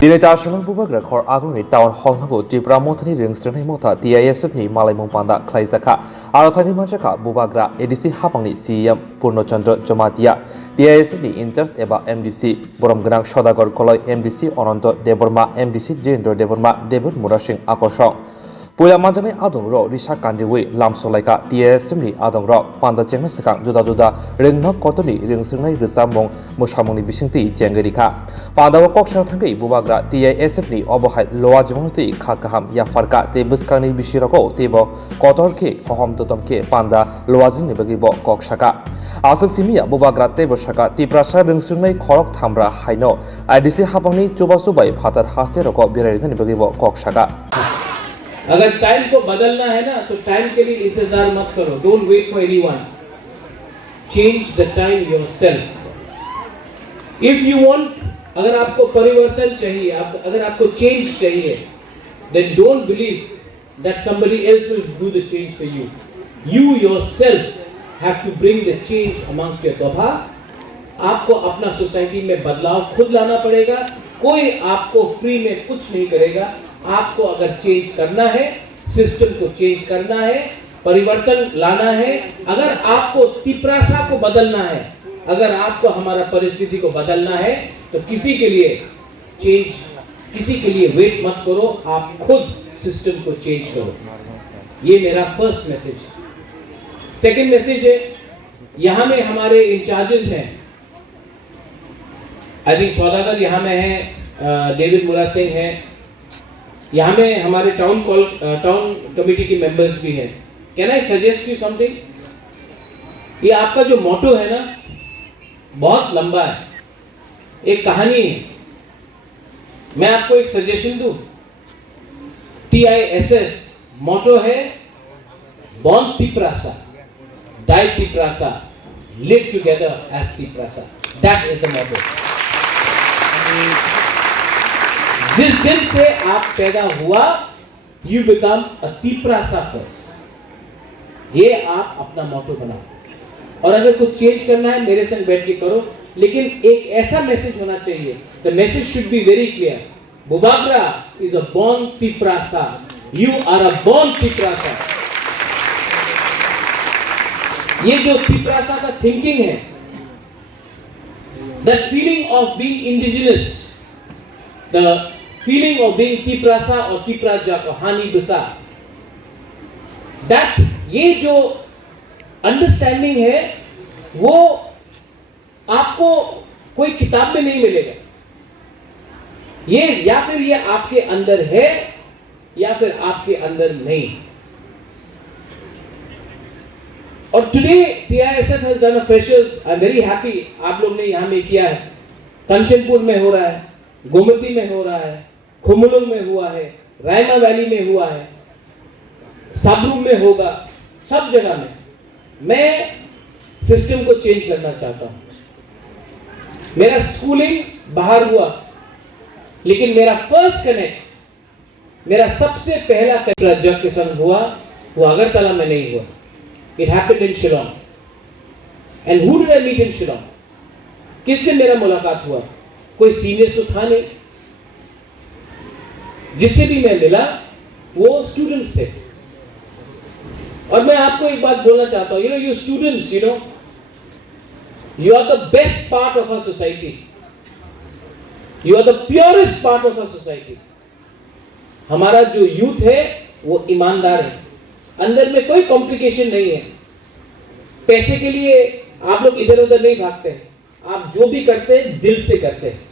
दिनै जारसोलां बुबाग्रा खर आगुनि टाउन हलनांगौ त्रिपुरा मथानि रिंस्रिनाय मथा TISFनि मालायमुं पान्दा खालायजाखा आरथानि मानजाखा बुबाग्रा एडिसि हाबांनि CM पूर्णचंद्र जमातिया TISFनि इनचार्ज एबा MDC बरमगोनां सदागर कलय MDC अनंत देबर्मा MDC जिरेन्द्र देबर्मा डेभिड मुरासिं आकर्षक पुया मानजानाय आदंरो रिसा कान्दिवै लामसलायका TISFनि आदंरो पान्दा चेंना सिगां जुदा जुदा रिंनक कतनि रिंस्रिनाय रोजामं मोसामुंनि बिसिंथि जेंगरिखा पान्दाव कक्सायाव थांगै बुबाग्रा TISFनि अबहाय लोवा जिबनथि खाकाहाम याफारका ते बुस्कानि बिसिरको तेबो कतरखे कहम दतमखे पान्दा लोवाजिंनि बगिबो कक्साका आसक सिमिया बुबाग्रा तेबरसाका तिप्रासा रिंस्रिनाय खरक थामब्रा हाइनो IDC हाबांनि चुबासुबाय भातार हास्तेरको बिरायनि बगिबो कक्साका अगर टाइम को बदलना है ना तो टाइम के लिए इंतजार मत करो don't wait for anyone change the time yourself if you want अगर आपको परिवर्तन चाहिए अगर आपको चेंज चाहिए then don't believe that somebody else will do the change for you yourself have to bring the change amongst your तोफा आपको अपना सोसाइटी में बदलाव खुद लाना पड़ेगा कोई आपको फ्री में कुछ नहीं करेगा आपको अगर चेंज करना है सिस्टम को चेंज करना है परिवर्तन लाना है अगर आपको तिप्रासा को बदलना है अगर आपको हमारा परिस्थिति को बदलना है तो किसी के लिए वेट मत करो आप खुद सिस्टम को चेंज करो ये मेरा फर्स्ट मैसेज सेकंड मैसेज है यहां में हमारे इंचार्जेस हैं आई थिंक सौदागर यहां में है डेविड मुरा सिंह है यहाँ में हमारे टाउन कमेटी के मेंबर्स भी हैं can I suggest you something ये आपका जो मोटो है ना बहुत लंबा है एक कहानी है मैं आपको एक सजेशन दूं TISF मोटो है born Tiprasa die Tiprasa live together as Tiprasa that is the motto जिस दिन से आप पैदा हुआ you become a Tiprasa first ये आप अपना मोटो बनाओ और अगर कुछ चेंज करना है मेरे संग बैठ के करो लेकिन एक ऐसा मैसेज होना चाहिए the message should be very clear Bubagra is a born Tiprasa you are a born Tiprasa ये जो तिप्रासा का थिंकिंग है that feeling of being indigenous the feeling of being Tiprasa or Tipraja or Hani Bisa that ये जो understanding है वो आपको कोई किताब में नहीं मिलेगा ये या फिर ये आपके अंदर है या फिर आपके अंदर नहीं और today TISF has done a freshers I'm very happy आप लोग ने यहाँ में किया है कंचनपुर में हो रहा है गोमती में हो रहा है खुमुलुंग में हुआ है रायमा वैली में हुआ है साबरूम में होगा सब जगह में मैं सिस्टम को चेंज करना चाहता हूं मेरा स्कूलिंग बाहर हुआ लेकिन मेरा फर्स्ट कनेक्ट मेरा सबसे पहला कनेक्ट जब के संग हुआ वो अगरतला में नहीं हुआ it happened in Shillong and who did I meet in Shillong किससे मेरा मुलाकात हुआ कोई सीनियर तो था नहीं जिससे भी मैं मिला वो स्टूडेंट्स थे और मैं आपको एक बात बोलना चाहता हूं you students you are the best part of a society you are the purest part of a society हमारा जो यूथ है वो ईमानदार है अंदर में कोई कॉम्प्लिकेशन नहीं है पैसे के लिए आप लोग इधर उधर नहीं भागते आप जो भी करते हैं दिल से करते हैं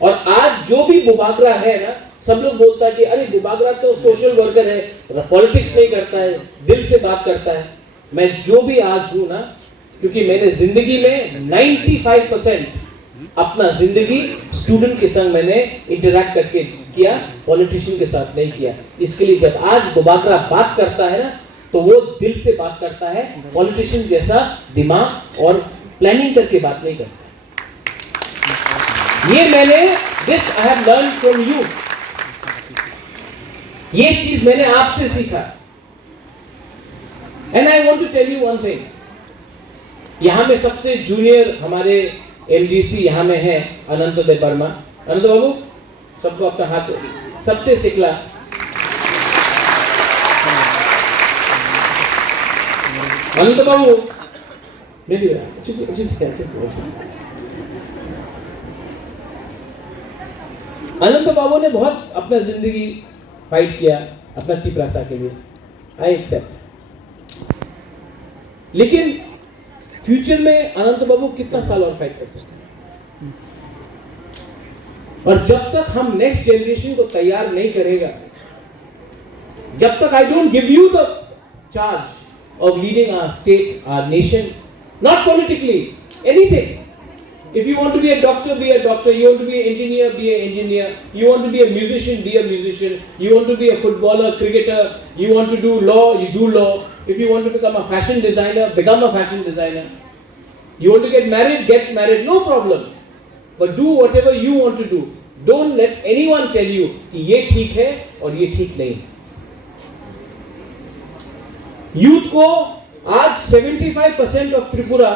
और आज जो भी बुबाग्रा है ना सब लोग बोलता है कि अरे बुबाग्रा तो सोशल वर्कर है पॉलिटिक्स नहीं करता है दिल से बात करता है मैं जो भी आज हूं ना क्योंकि मैंने जिंदगी में 95% अपना जिंदगी स्टूडेंट के संग मैंने इंटरैक्ट करके किया पॉलिटिशियन के साथ नहीं किया इसके लिए जब आज बुबाग्रा बात करता है ना तो वो दिल से बात करता है पॉलिटिशियन जैसा दिमाग और प्लानिंग करके बात नहीं करता ये मैंने this I have learn from you ये चीज मैंने आपसे सीखा and I want to tell you one thing यहां में सबसे जूनियर हमारे MDC यहां में है अनंत देव वर्मा अनंत बाबू सबको अपना हाथ सबसे सिखला अनंत बाबू अनंत बाबू ने बहुत अपना जिंदगी फाइट किया अपना टिप्रासा के लिए, आई एक्सेप्ट। लेकिन फ्यूचर में अनंत बाबू कितना साल और फाइट कर सकते हैं? और जब तक हम नेक्स्ट जनरेशन को तैयार नहीं करेगा, जब तक I don't give you the charge of leading our state, our nation, not politically, anything. If you want to be a doctor, be a doctor. You want to be an engineer, be an engineer. You want to be a musician, be a musician. You want to be a footballer, cricketer. You want to do law, you do law. If you want to become a fashion designer, become a fashion designer. You want to get married, no problem. But do whatever you want to do. Don't let anyone tell you कि ये ठीक है और ये ठीक नहीं। Youth को आज 75% of Tripura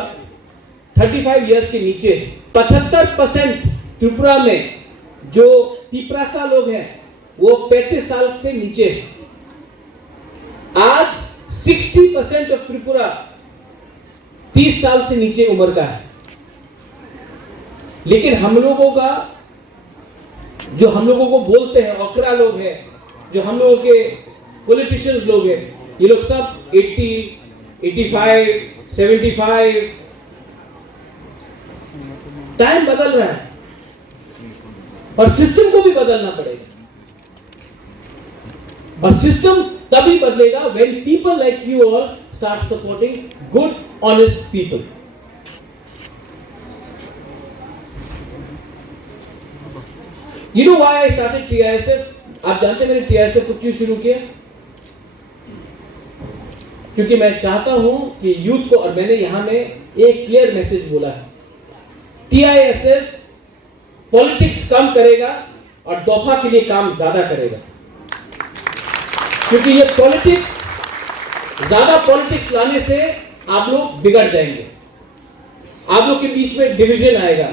35 इयर्स के नीचे, 75% त्रिपुरा में जो टिप्रासा लोग हैं वो 35 साल से नीचे। आज 60% ऑफ त्रिपुरा 30 साल से नीचे उम्र का है। लेकिन हम लोगों का जो हम लोगों को बोलते हैं ओकरा लोग हैं, जो हम लोगों के पॉलिटिशियंस लोग हैं, ये लोग सब 80, 85, 75। टाइम बदल रहा है और सिस्टम को भी बदलना पड़ेगा। और सिस्टम तभी बदलेगा when people like you all start supporting good, honest people. You know why I started TISF? आप जानते हैं मैंने TISF को क्यों शुरू किया? क्योंकि मैं चाहता हूं कि यूथ को, और मैंने यहां में एक क्लियर मैसेज बोला है, TISF पॉलिटिक्स कम करेगा और दफा के लिए काम ज्यादा करेगा। क्योंकि ये ज्यादा पॉलिटिक्स लाने से आप लोग बिगड़ जाएंगे, आप लोग के बीच में डिवीजन आएगा।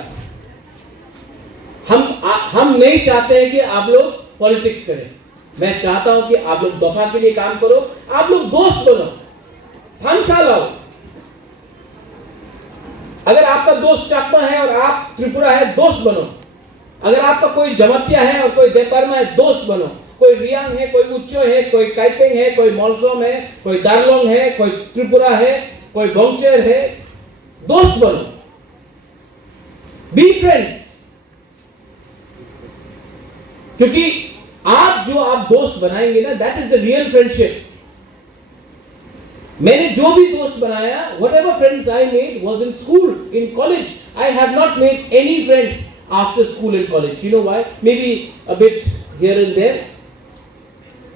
हम नहीं चाहते हैं कि आप लोग पॉलिटिक्स करें। मैं चाहता हूं कि आप लोग दफा के लिए काम करो, आप लोग दोस्त बनो, फंसा लाओ। अगर आपका दोस्त चाकमा है और आप त्रिपुरा है, दोस्त बनो। अगर आपका कोई जमतिया है और कोई देपरमा है, दोस्त बनो। कोई रियांग है, कोई उच्चो है, कोई काइपेंग है, कोई मॉलसोम है, कोई दारलोंग है, कोई त्रिपुरा है, कोई बोंगचेर है, दोस्त बनो। Be friends. क्योंकि आप दोस्त बनाएंगे ना, that is the real friendship. मैंने जो भी दोस्त बनाया, whatever friends I made was in school, in college. I have not made any friends after school and college. You know why? Maybe a bit here and there.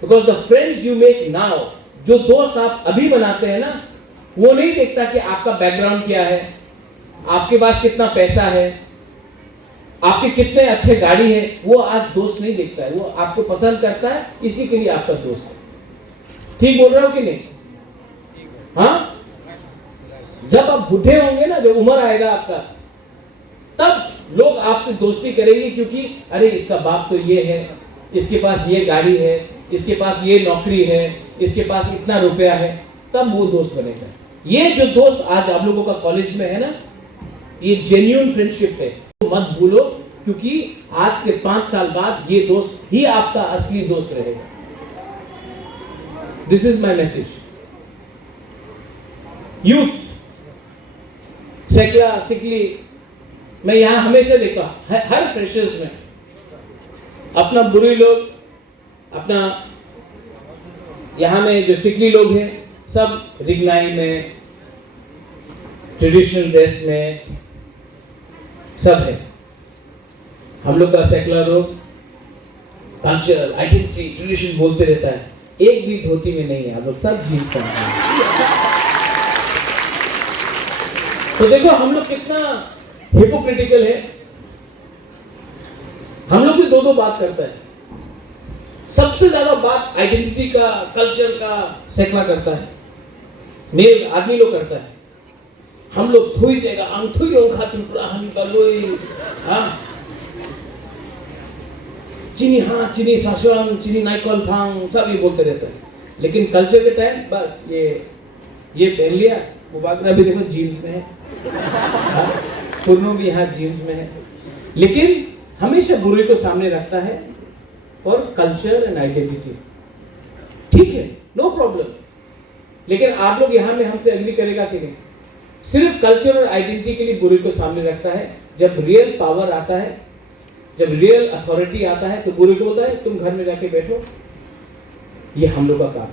Because the friends you make now, जो दोस्त आप अभी बनाते हैं ना, वो नहीं देखता कि आपका बैकग्राउंड क्या है, आपके पास कितना पैसा है, आपके कितने अच्छे गाड़ी है। वो आज दोस्त नहीं देखता है, वो आपको पसंद करता है, इसी के लिए आपका दोस्त है। ठीक बोल रहा हूं कि नहीं? हाँ, जब आप बूढ़े होंगे ना, जब उम्र आएगा आपका, तब लोग आपसे दोस्ती करेंगे। क्योंकि अरे इसका बाप तो ये है, इसके पास ये गाड़ी है, इसके पास ये नौकरी है, इसके पास इतना रुपया है, तब वो दोस्त बनेगा। ये जो दोस्त आज आप लोगों का कॉलेज में है ना, ये जेन्युइन फ्रेंडशिप है, तो मत भूलो। क्योंकि आज से 5 साल बाद ये दोस्त ही आपका असली दोस्त रहेगा। This is my message. Youth, सेकला सिकली, मैं यहां हमेशा देखता हूं, हर फ्रेशर्स में अपना बुरी लोग, अपना यहां में जो सिकली लोग हैं, सब रिगनाई में, ट्रेडिशनल ड्रेस में सब है। हम लोग का सेकला लोग कल्चर, आइडेंटिटी, ट्रेडिशन बोलते रहता है, एक भी धोती में नहीं है। हम लोग सब जीन्स पहनते हैं। तो देखो हम लोग कितना हिपोक्रिटिकल है। हम लोग भी दो बात करता है। सबसे ज्यादा बात आइडेंटिटी का, कल्चर का सेकला करता है, मेल आदमी लोग करता है। हम लोग थोई देगा, हम थोई हम खाते हम का लोई। हाँ, चीनी हाँ, चीनी साशवान, चीनी नाइकॉल भांग, सब ये बोलते रहते हैं। लेकिन कल्चर के टाइम बस ये पहन लिया, मुबागरा भी देखो जीन्स में है, पूर्णो भी यहाँ जीन्स में है, लेकिन हमेशा बुराई को सामने रखता है और कल्चर एंड आइडेंटिटी। ठीक है, नो प्रॉब्लम, लेकिन आप लोग यहाँ में हमसे एग्री करेगा कि नहीं? सिर्फ कल्चर और आइडेंटिटी के लिए बुराई को सामने रखता है। जब रियल पावर आता है, जब रियल अथॉरिटी आता है, तो बुराई को बोलता है तुम घर में जाके बैठो, ये हम लोग का काम है।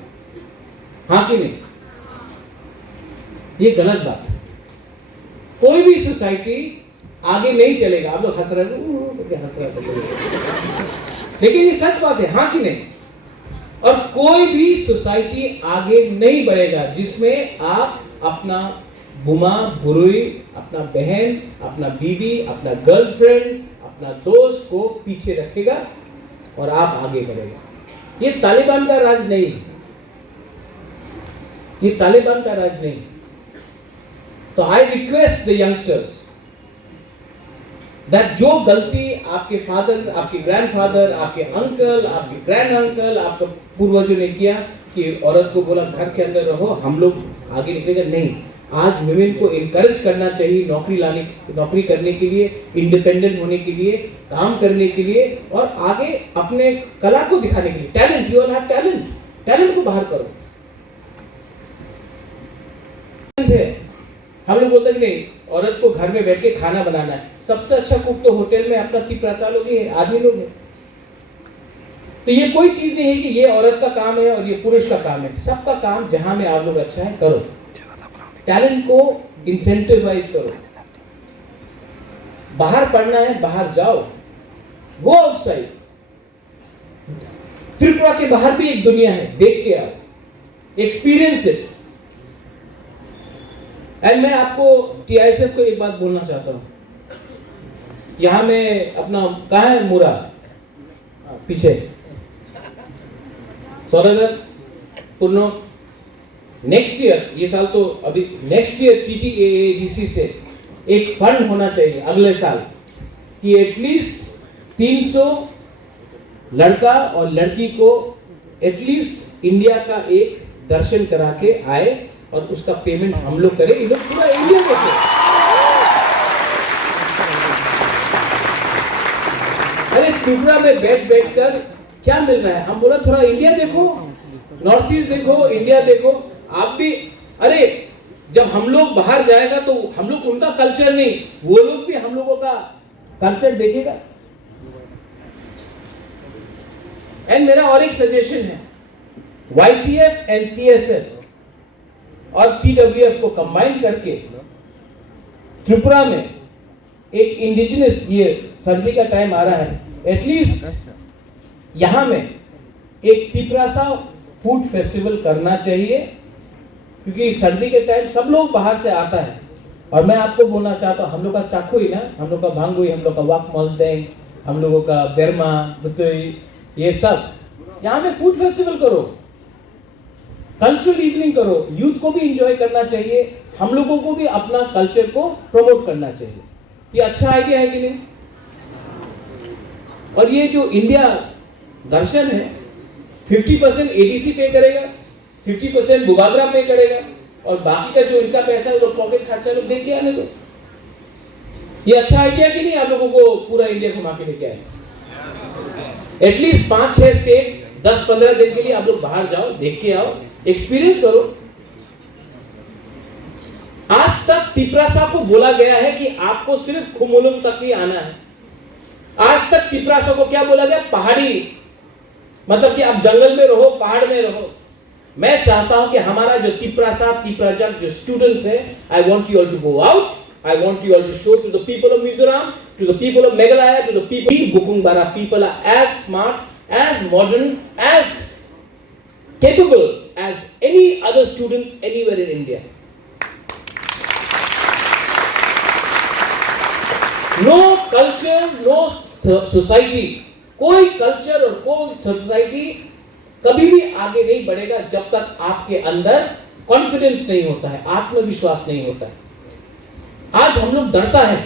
हाँ कि नहीं? ये गलत बात है। कोई भी सोसाइटी आगे नहीं चलेगा। आप लोग हंस रहे हैं, लेकिन ये सच बात है। हाँ कि नहीं? और कोई भी सोसाइटी आगे नहीं बढ़ेगा जिसमें आप अपना बुमा बुरुई, अपना बहन, अपना बीवी, अपना गर्लफ्रेंड, अपना दोस्त को पीछे रखेगा और आप आगे बढ़ेगा। ये तालिबान का राज नहीं है, ये तालिबान का राज नहीं। तो I request the youngsters that जो गलती आपके फादर, आपके ग्रैंडफादर, आपके अंकल, आपके ग्रैंड अंकल, आपके पूर्वजों ने किया कि औरत को बोला घर के अंदर रहो, हम लोग आगे निकलेंगे, नहीं। आज विमेन को इनकरेज करना चाहिए नौकरी करने के लिए, इंडिपेंडेंट होने के लिए, काम करने के लिए और आगे अपने कला को दिखाने के लिए। Talent, you all have talent, talent को बाहर करो। हम लोग बोलते हैं कि नहीं, औरत को घर में बैठ के खाना बनाना है। सबसे अच्छा कुक तो होटल में अपना 30 साल लोग ही आदमी लोग हैं। तो ये कोई चीज नहीं है कि ये औरत का काम है और ये पुरुष का काम है। सबका काम जहां में आप लोग अच्छा है करो। टैलेंट को इंसेंटिवाइज करो। बाहर पढ़ना है, बाहर जाओ, गो आउटसाइड। त्रिपुरा के बाहर भी एक दुनिया है, देख के आओ, एक्सपीरियंस इट। एंड मैं आपको TISF को एक बात बोलना चाहता हूं। यहां में अपना कहाँ है मुरा, पीछे सौदागर पूर्णो। नेक्स्ट ईयर, ये साल तो अभी, नेक्स्ट ईयर TTAADC से एक फंड होना चाहिए अगले साल कि एटलीस्ट 300 लड़का और लड़की को एटलीस्ट इंडिया का एक दर्शन करा के आए और उसका पेमेंट हम लोग करें। ये लोग पूरा इंडिया देखे। अरे त्रिपुरा में बैठ कर क्या मिल रहा है? हम बोला थोड़ा इंडिया देखो, नॉर्थ ईस्ट देखो, इंडिया देखो। आप भी, अरे जब हम लोग बाहर जाएगा तो हम लोग उनका कल्चर नहीं, वो लोग भी हम लोगों का कल्चर देखेगा। एंड मेरा और एक सजेशन है, YTF एंड TSF और TWF को कंबाइन करके त्रिपुरा में एक इंडिजिनस, ये सर्दी का टाइम आ रहा है, एटलीस्ट यहां में एक तिपरासा फूड फेस्टिवल करना चाहिए, क्योंकि सर्दी के टाइम सब लोग बाहर से आता है। और मैं आपको बोलना चाहता हूँ, हम लोग का चाकू ही ना, हम लोग का भांगुई, हम लोग का वाक मॉस्डेंग, हम लोगों का बेरमा बुतुई, ये सब यहाँ में फूड फेस्टिवल करो, कल्चरल इवनिंग करो, यूथ को भी एंजॉय करना चाहिए, हम लोगों को भी अपना कल्चर को प्रमोट करना चाहिए। ये अच्छा आइडिया है कि नहीं? और ये जो इंडिया दर्शन है, 50% ADC पे करेगा, 50% बुबागरा पे करेगा और बाकी का जो इनका पैसा है वो पॉकेट खर्चा लोग देख के आने दो। ये अच्छा आइडिया कि नहीं? आप लोगों को पूरा इंडिया घुमा के लेके आए। एटलीस्ट 5-6 स्टेट 10-15 दिन के लिए आप लोग बाहर जाओ, देख के आओ, एक्सपीरियंस करो। आज तक तिपरासा को बोला गया है कि आपको सिर्फ खुमुलुंग तक ही आना है। आज तक तिपरासा को क्या बोला गया? पहाड़ी, मतलब कि आप जंगल में रहो, पहाड़ में रहो। मैं चाहता हूं कि हमारा जो तिपराजक जो स्टूडेंट्स है, I want you all to go out, I want you all to show to the people of Mizoram, to the people of Meghalaya, to the people of Bukungbara. People are as smart, as modern, as capable as any other students anywhere in India. No culture, no society. कोई culture और कोई society कभी भी आगे नहीं बढ़ेगा जब तक आपके अंदर कॉन्फिडेंस नहीं होता है, आत्मविश्वास नहीं होता है। आज हम लोग डरता है,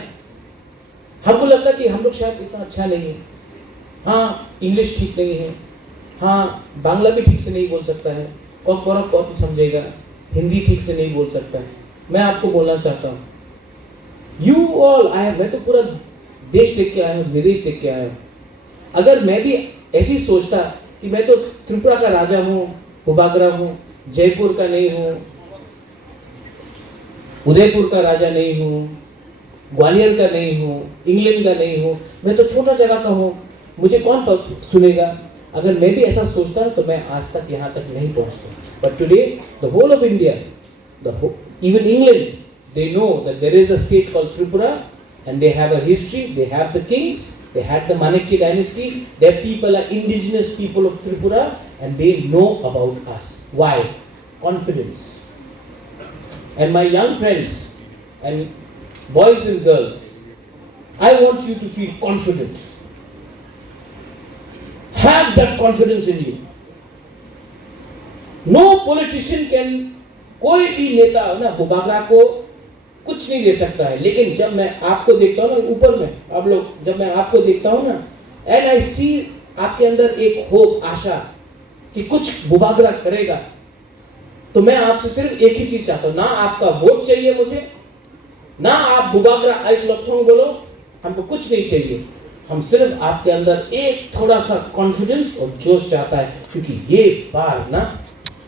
हमको लगता है कि हम लोग शायद इतना अच्छा नहीं है, हाँ इंग्लिश ठीक नहीं है, हाँ बांग्ला भी ठीक से नहीं बोल सकता है, कौन समझेगा, हिंदी ठीक से नहीं बोल सकता है। मैं आपको बोलना चाहता हूँ, यू ऑल, मैं तो पूरा देश देख के आया हूँ, विदेश देख के आया हूँ। अगर मैं भी ऐसी सोचता कि मैं तो त्रिपुरा का राजा हूँ, बुबागरा हूँ, जयपुर का नहीं हूँ, उदयपुर का राजा नहीं हूँ, ग्वालियर का नहीं हूँ, इंग्लैंड का नहीं हूँ, मैं तो छोटा जगह का हूँ, मुझे कौन सुनेगा। अगर मैं भी ऐसा सोचता तो मैं आज तक यहाँ तक नहीं पहुँचता। But today the whole of India, even England, they know that there is a state called Tripura and they have a history, they have the kings, they had the Manakya dynasty, their people are indigenous people of Tripura and they know about us. Why? Confidence. And my young friends and boys and girls, I want you to feel confident. Have that confidence in you. No politician can, कोई भी नेता ना बुबागरा को कुछ नहीं दे सकता है। लेकिन जब मैं आपको देखता हूँ ना ऊपर में, आप लोग, जब मैं आपको देखता हूँ ना, एंड आई सी आपके अंदर एक होप, आशा कि कुछ बुबागरा करेगा, तो मैं आपसे सिर्फ एक ही चीज चाहता हूँ, ना आपका वोट चाहिए मुझे, ना आप बुबागरा आई लथोंग बोलो, हमको कुछ नहीं चाहिए। हम सिर्फ आपके अंदर एक थोड़ा सा कॉन्फिडेंस और जोश चाहता है, क्योंकि ये बार ना,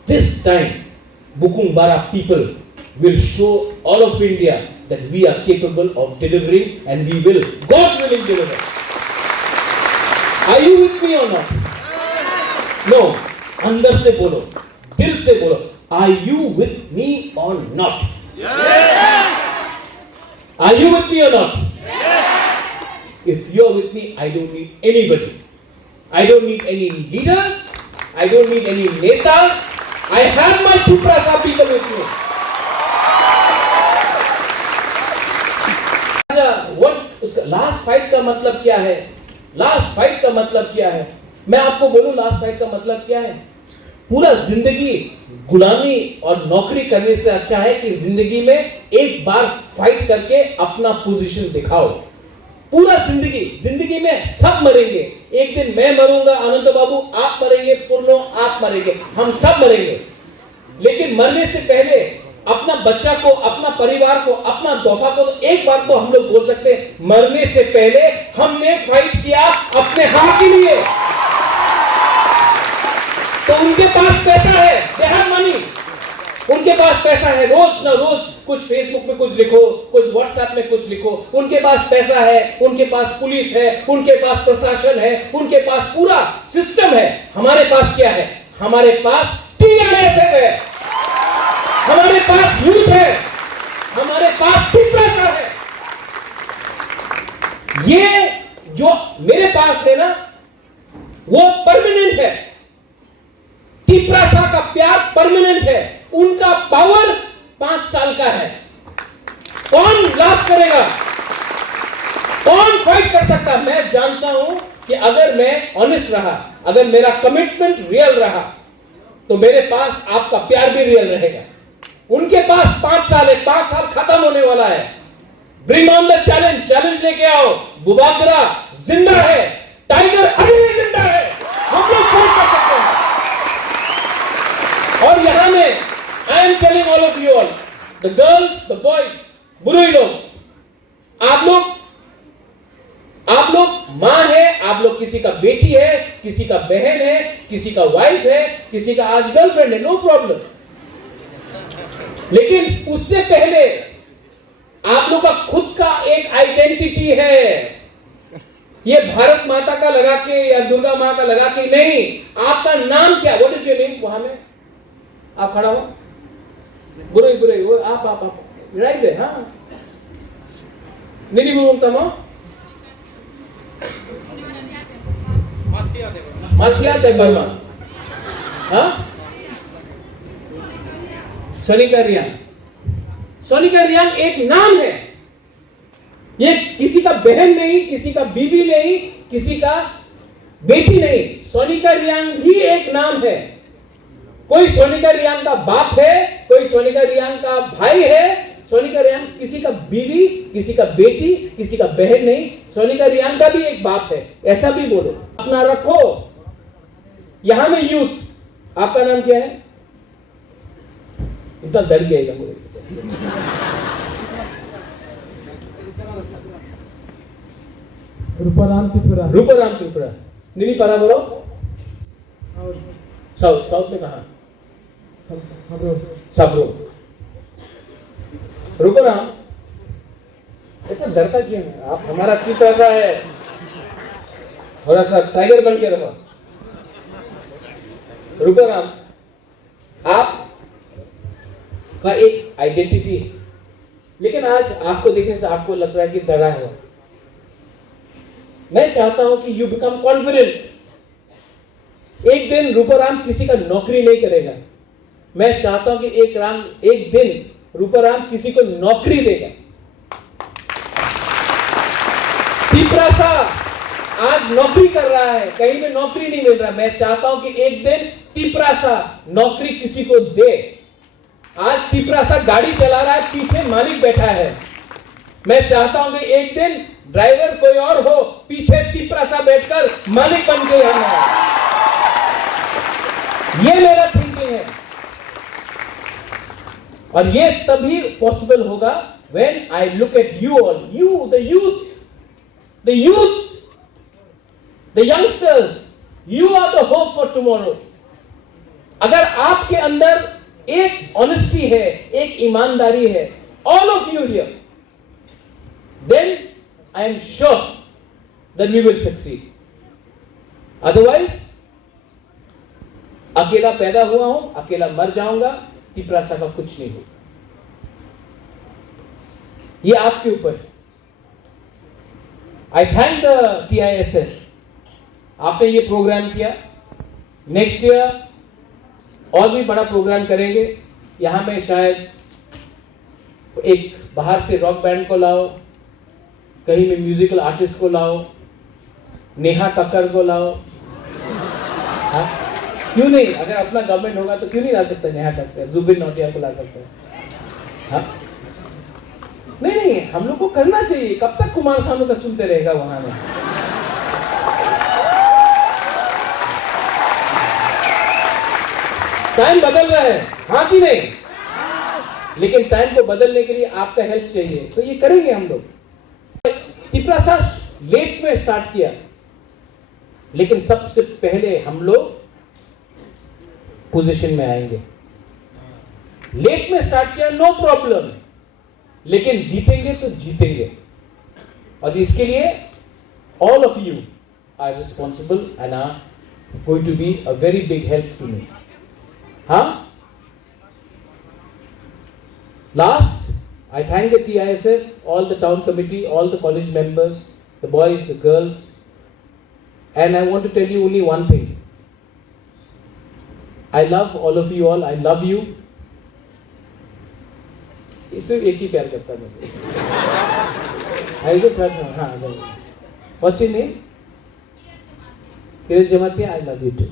this time Bukum Bara people will show all of India that we are capable of delivering and we will, God willing, deliver. Are you with me or not? No. अंदर से बोलो, दिल से बोलो, are you with me or not? Yes. Are you with me or not? Yes. If you're with me, I don't need anybody. I don't need any leaders. I don't need any netas. I have my Tripura people with me. What उसका last fight का मतलब क्या है? Last fight का मतलब क्या है? मैं आपको बोलूं लास्ट फाइट का मतलब क्या है? पूरा जिंदगी गुलामी और नौकरी करने से अच्छा है कि जिंदगी में एक बार फाइट करके अपना पोजीशन दिखाओ। पूरा जिंदगी में सब मरेंगे, एक दिन मैं मरूंगा, आनंद बाबू आप मरेंगे, पूर्णो आप मरेंगे, हम सब मरेंगे। लेकिन मरने से पहले अपना बच्चा को, अपना परिवार को, अपना तोहफा को, एक बात तो हम लोग बोल सकते हैं, मरने से पहले हमने फाइट किया अपने हक के लिए। तो उनके पास पैसा है, they have money, उनके पास पैसा है, रोज ना रोज कुछ फेसबुक में कुछ लिखो, कुछ व्हाट्सएप में कुछ लिखो, उनके पास पैसा है, उनके पास पुलिस है, उनके पास प्रशासन है, उनके पास पूरा सिस्टम है। हमारे पास क्या है? हमारे पास टीआरएस है, हमारे पास यूथ है, हमारे पास पैसा है। ये जो मेरे पास है ना, वो परमानेंट है। टिप्रासा का प्यार परमानेंट है, उनका पावर 5 साल का है। कौन लास्ट करेगा? कौन फाइट कर सकता? मैं जानता हूं कि अगर मैं ऑनेस्ट रहा, अगर मेरा कमिटमेंट रियल रहा, तो मेरे पास आपका प्यार भी रियल रहेगा। उनके पास 5 साल है, 5 साल खत्म होने वाला है। ब्रिंग ऑन द चैलेंज लेके आओ। बुबागरा जिंदा है, टाइगर अभी भी जिंदा है, हम लोग फाइट कर सकते हैं। और यहां में I am telling all of you all, the girls, the boys, बुरे लोग, आप लोग मां है, आप लोग किसी का बेटी है, किसी का बहन है, किसी का वाइफ है, किसी का आज गर्लफ्रेंड है, नो प्रॉब्लम। लेकिन उससे पहले आप लोग का खुद का एक आइडेंटिटी है। ये भारत माता का लगा के या दुर्गा मां का लगा के नहीं, आपका नाम क्या? What is your name? वहां में आप खड़ा हो, बुरे वो आप राइट दे। हाँ नहीं बोलता मां माथिया दे बर्मा। हाँ सोनिका रियांग एक नाम है, ये किसी का बहन नहीं, किसी का बीवी नहीं, किसी का बेटी नहीं। सोनिका रियांग ही एक नाम है। कोई सोनिका रियांग का बाप है, कोई सोनिका रियांग का भाई है, सोनिका रेयान किसी का बीवी, किसी का बेटी, किसी का बहन नहीं, सोनिका रेयान का भी एक बाप है, ऐसा भी बोलो। अपना रखो। यहां में यूथ, आपका नाम क्या है? इतना डर गया मुझे। रूपाराम त्रिपुरा। रूपाराम त्रिपुरा। निनी पारा बोलो। साउथ, साउथ में कहा? सबरो। रूपाराम, इतना डरता क्यों है? आप हमारा कितना सा है, थोड़ा सा टाइगर बन के रहो। रूपाराम, आप का एक आइडेंटिटी है, लेकिन आज आपको देखने से आपको लग रहा है कि डरा है। मैं चाहता हूं कि यू बिकम कॉन्फिडेंट। एक दिन रूपाराम किसी का नौकरी नहीं करेगा। मैं चाहता हूं कि एक दिन रूपाराम किसी को नौकरी देगा। तिपरासा आज नौकरी कर रहा है, कहीं में नौकरी नहीं मिल रहा। मैं चाहता हूं कि एक दिन तिपरासा नौकरी किसी को दे। आज तिपरासा गाड़ी चला रहा है, पीछे मालिक बैठा है। मैं चाहता हूं कि एक दिन ड्राइवर कोई और हो, पीछे तिपरासा बैठकर मालिक बन के आना। ये मेरा थिंकिंग है, और ये तभी पॉसिबल होगा when I look at you all, you, the youth, the youngsters, you are the hope for tomorrow. अगर आपके अंदर एक ऑनेस्टी है, एक ईमानदारी है, all of you here, then I am sure that we will succeed. Otherwise, अकेला पैदा हुआ हूं, अकेला मर जाऊंगा, तिपरासा का कुछ नहीं हो। ये आपके ऊपर है। आई थैंक द TISF, आपने ये प्रोग्राम किया। नेक्स्ट ईयर और भी बड़ा प्रोग्राम करेंगे। यहां में शायद एक बाहर से रॉक बैंड को लाओ, कहीं में म्यूजिकल आर्टिस्ट को लाओ, नेहा कक्कर को लाओ। हाँ? क्यों नहीं? अगर अपना गवर्नमेंट होगा तो क्यों नहीं ला सकते नेहा कक्कर, जुबिन नौटियाल को ला सकते हैं। हाँ? नहीं, हम लोग को करना चाहिए। कब तक कुमार सानू का सुनते रहेगा वहां में? टाइम बदल रहा है, हाँ कि नहीं? लेकिन टाइम को बदलने के लिए आपका हेल्प चाहिए, तो ये करेंगे हम लोग। तिपरासा लेट में स्टार्ट किया, लेकिन सबसे पहले हम लोग पोजीशन में आएंगे। लेट में स्टार्ट किया, नो प्रॉब्लम, लेकिन जीतेंगे तो जीतेंगे। और इसके लिए all of you are responsible and are going to be a very big help to me. हाँ, last, I thank the TISF, all the town committee, all the college members, the boys, the girls, and I want to tell you only one thing. I love all of you all. I love you. सिर्फ एक ही प्यार करता है मुझे। I just love you. हाँ, what's your name? Kiran Jamatia, I love you too.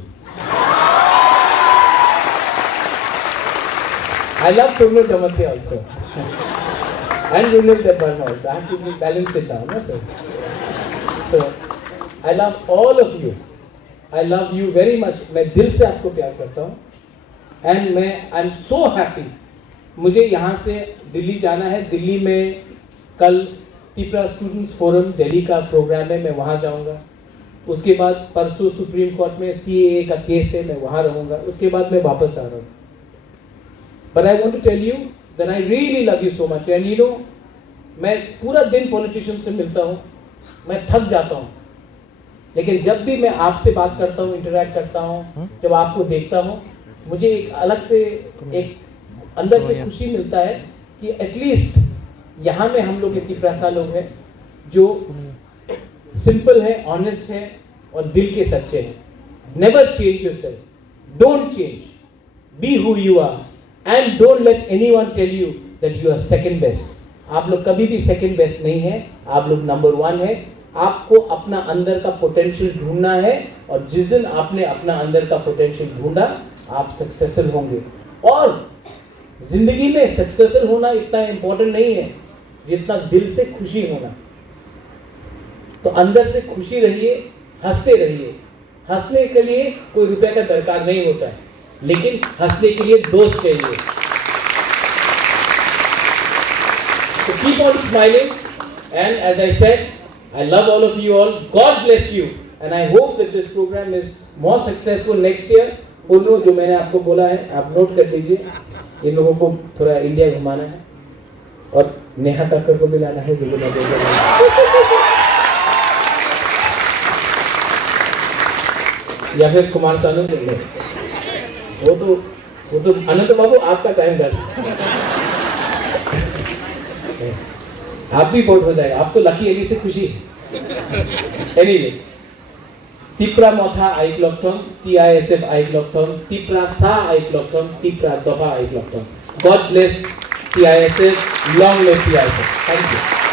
I love Prabhu Jamatia also. And Runil Debbarma also. I have to balance it down, no, sir? So, I love all of you. I love you very much. मैं दिल से आपको प्यार करता हूँ. And I'm so happy. मुझे यहाँ से दिल्ली जाना है. दिल्ली में कल तिपरा स्टूडेंट्स फोरम दिल्ली का प्रोग्राम है, मैं वहाँ जाऊँगा. उसके बाद परसों सुप्रीम कोर्ट में CAA का केस है, मैं वहाँ रहूँगा. उसके बाद मैं वापस आ रहा हूँ. But I want to tell you that I really love you so much. And you know, मैं पूरा दिन पॉलिटिशियन से मिलता हूँ, मैं थक जाता हूँ. लेकिन जब भी मैं आपसे बात करता हूँ, इंटरैक्ट करता हूँ, जब आपको देखता हूँ, मुझे एक अलग से एक अंदर से खुशी मिलता है कि एटलीस्ट यहाँ में हम लोग इतनी प्रसा लोग हैं जो सिंपल है, ऑनेस्ट है और दिल के सच्चे हैं. Never change yourself, don't change, be who you are and don't let anyone tell you that you are second best. आप लोग कभी भी सेकंड बेस्ट नहीं है, आप लोग नंबर वन है. आपको अपना अंदर का पोटेंशियल ढूंढना है और जिस दिन आपने अपना अंदर का पोटेंशियल ढूंढा आप सक्सेसफुल होंगे. और जिंदगी में सक्सेसफुल होना इतना इंपॉर्टेंट नहीं है जितना दिल से खुशी होना। तो अंदर से खुशी रहिए, हंसते रहिए। हंसने के लिए कोई रुपए का दरकार नहीं होता है, लेकिन हंसने के लिए दोस्त चाहिए। So keep on smiling, and as I said, I love all of you all. God bless you, and I hope that this program is more successful next year. उन्होंने जो मैंने आपको बोला है आप नोट कर लीजिए। इन लोगों को थोड़ा इंडिया घुमाना है और नेहा कक्कर को भी लाना है, जो मैं या फिर कुमार सानू को ले। वो तो अनंत बाबू आपका टाइम कर, आप भी बोर्ड हो जाएगा। आप तो लकी अली से खुशी। एनीवे, तिप्रा मथा आइक्लॉक्टम, TISF आइक्लॉक्टम, तिप्रा सा आइक्लॉक्टम, तिप्रा दफा आइक्लॉक्टम। God bless TISF, long live TISF. Thank you.